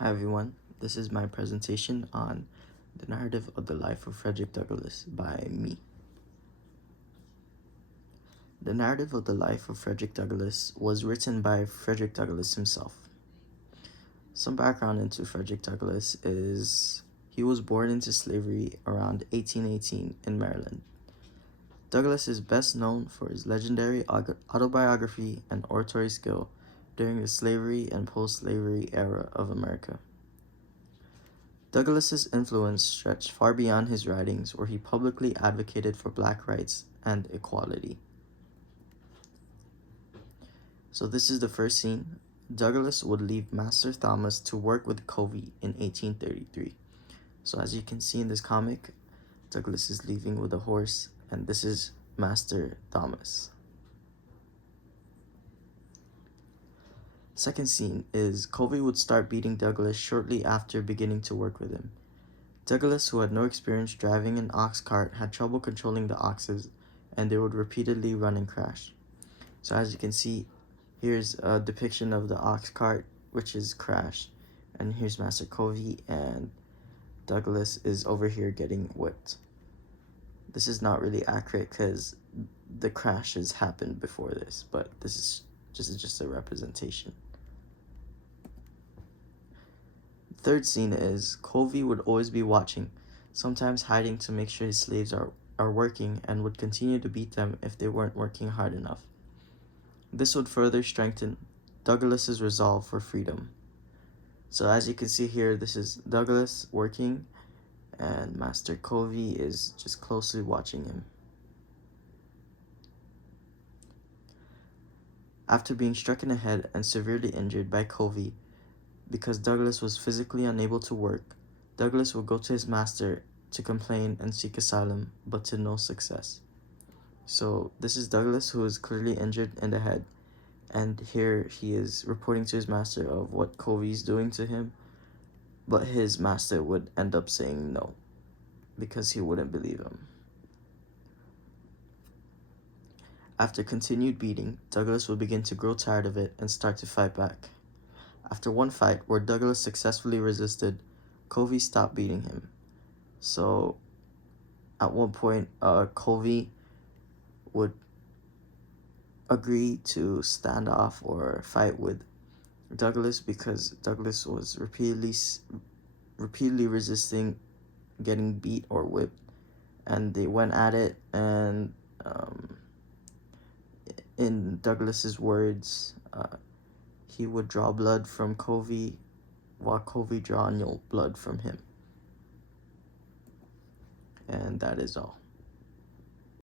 Hi everyone, this is my presentation on the narrative of the life of Frederick Douglass by me. The narrative of the life of Frederick Douglass was written by Frederick Douglass himself. Some background into Frederick Douglass is he was born into slavery around 1818 in Maryland. Douglass is best known for his legendary autobiography and oratory skill during the slavery and post-slavery era of America. Douglass's influence stretched far beyond his writings, where he publicly advocated for black rights and equality. So this is the first scene. Douglass would leave Master Thomas to work with Covey in 1833. So as you can see in this comic, Douglass is leaving with a horse, and this is Master Thomas. Second scene is Covey would start beating Douglass shortly after beginning to work with him. Douglass, who had no experience driving an ox cart, had trouble controlling the oxes, and they would repeatedly run and crash. So as you can see, here's a depiction of the ox cart, which is crashed, and here's Master Covey, and Douglass is over here getting whipped. This is not really accurate because the crashes happened before this, but this is just a representation. Third scene is Covey would always be watching, sometimes hiding to make sure his slaves are working, and would continue to beat them if they weren't working hard enough. This would further strengthen Douglass's resolve for freedom. So as you can see here, this is Douglass working, and Master Covey is just closely watching him. After being struck in the head and severely injured by Covey, because Douglass was physically unable to work, Douglass would go to his master to complain and seek asylum, but to no success. So this is Douglass, who is clearly injured in the head, and here he is reporting to his master of what Covey is doing to him, but his master would end up saying no, because he wouldn't believe him. After continued beating, Douglass would begin to grow tired of it and start to fight back. After one fight where Douglass successfully resisted, Covey stopped beating him. So at one point, Covey would agree to stand off or fight with Douglass because Douglass was repeatedly resisting getting beat or whipped, and they went at it, and in Douglass's words, he would draw blood from Covey while Covey draw no blood from him. And that is all.